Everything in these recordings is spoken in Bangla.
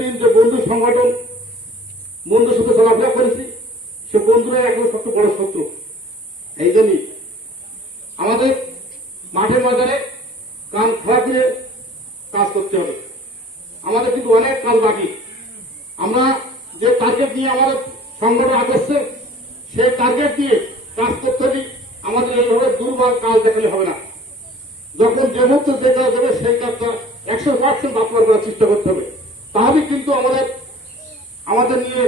দীর্ঘদিন যে বন্ধু সংগঠন বন্ধুর সাথে চলাফেরা করেছি, সে বন্ধুরা এখন সবচেয়ে বড় শত্রু। এই জন্যই আমাদের মাঠে ময়দানে কান খাড়া দিয়ে কাজ করতে হবে। আমাদের কিন্তু অনেক কাজ বাকি। আমরা যে টার্গেট নিয়ে আমাদের সংগঠন আগেছে, সেই টার্গেট দিয়ে কাজ করতে হলে আমাদের এইভাবে দুর্বল কাজ দেখালে হবে না। যখন যে মুহূর্তে যে কাজ হবে সেই কাজটা 100% বাস্তবায়ন করার চেষ্টা করতে হবে। তাহলে কিন্তু আমাদের নিয়ে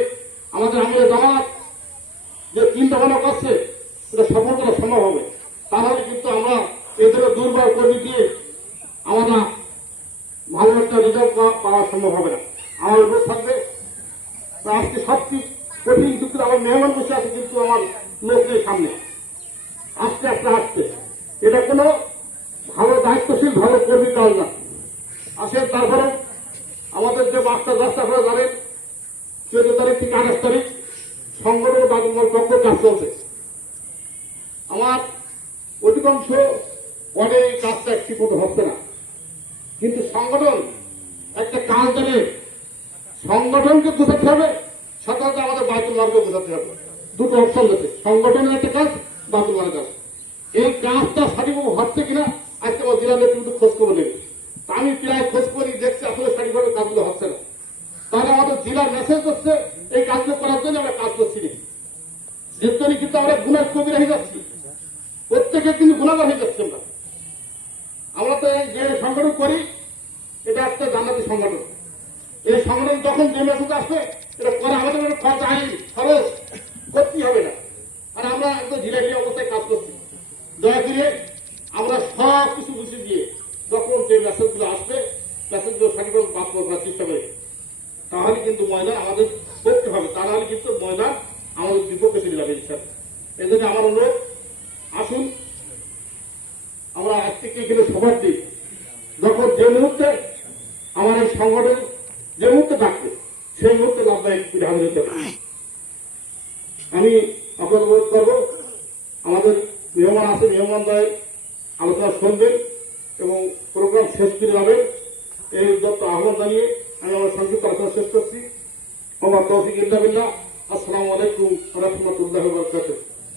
আমাদের আমিরে জামাত যে চিন্তা ভাবনা করছে সেটা সফল করা সম্ভব হবে। তাহলে কিন্তু আমরা এদের দুর্বল কর্মী দিয়ে আমরা ভালো একটা রেজাল্ট পাওয়া সম্ভব হবে না। আমার অনুরোধ থাকবে, আজকে সবচেয়ে কঠিন কিন্তু আমার মেহমান বসে আছে, কিন্তু আমার লোকের সামনে আস্তে আস্তে আসছে। এটা কোনো ভালো দায়িত্বশীল ভালো কর্মী কাজ না। আসেন তারপরে আমাদের যে বার্তা যাত্রা করে জানেন 14 তারিখ থেকে 28 তারিখ সংগঠন বাদুরমাল পক্ষ কাজ চলছে। আমার অধিকাংশ পরে এই কাজটা ঠিক মতো হচ্ছে না, কিন্তু সংগঠন একটা কাজ জানে, সংগঠনকে বোঝাতে হবে, সাথে সাথে আমাদের বায়তুল মালকে বোঝাতে হবে। দুটো অপশন আছে, সংগঠনের একটা কাজ, বায়তুল মালের কাজ। এই কাজটা সঠিকভাবে হচ্ছে কিনা আজকে আমার জেলা নেতৃত্ব খোঁজ করে নেবে। আমি প্রায় খোঁজ করি, দেখছি আসলে সঠিকভাবে কাজগুলো হচ্ছে না। তাহলে আমাদের জেলার মেসেজ হচ্ছে এই কাজগুলো করার জন্য আমরা কাজ করছি না, যেহেতু কিন্তু আমরা গুণের কবিরা হয়ে যাচ্ছি, প্রত্যেকের কিন্তু গুণাগার হয়ে যাচ্ছে। আমরা তো এই যে সংগঠন করি এটা একটা জান্নাতি সংগঠন। এই সংগঠন যখন যে মেসেজ আসবে এটা করে আমাদের খরচ আইন খরচ করতেই হবে না। আর আমরা একদম ঝিলাঝিলি অবস্থায় কাজ করছি। দয়া করে আমরা সব কিছু বুঝে দিয়ে যখন যে মেসেজগুলো আসবে মেসেজগুলো সঠিকভাবে বাস্তবায়ন করার চেষ্টা করি, তাহলে কিন্তু ময়দান আমাদের করতে হবে। তা নাহলে কিন্তু ময়দান আমাদের বিপক্ষে চলে যাবে। এই জন্য আমার অনুরোধ, আসুন আমরা আজ থেকে এখানে সবার দিই, যখন যে মুহূর্তে আমার এই সংগঠন যে মুহূর্তে ডাকবে সেই মুহূর্তে লাভদায়ক হাজির হতে হবে। আমি আপনার অনুরোধ করবো, আমাদের মেহমান আছে, মেহমানদের আলোচনা শুনবেন এবং প্রোগ্রাম শেষ করে যাবেন। এই উদ্যোক্ত আহ্বান জানিয়ে আমি আমার সংক্ষিপ্ত আলোচনা শেষ করছি। আমার তৌফিক ইল্লা বিল্লাহ।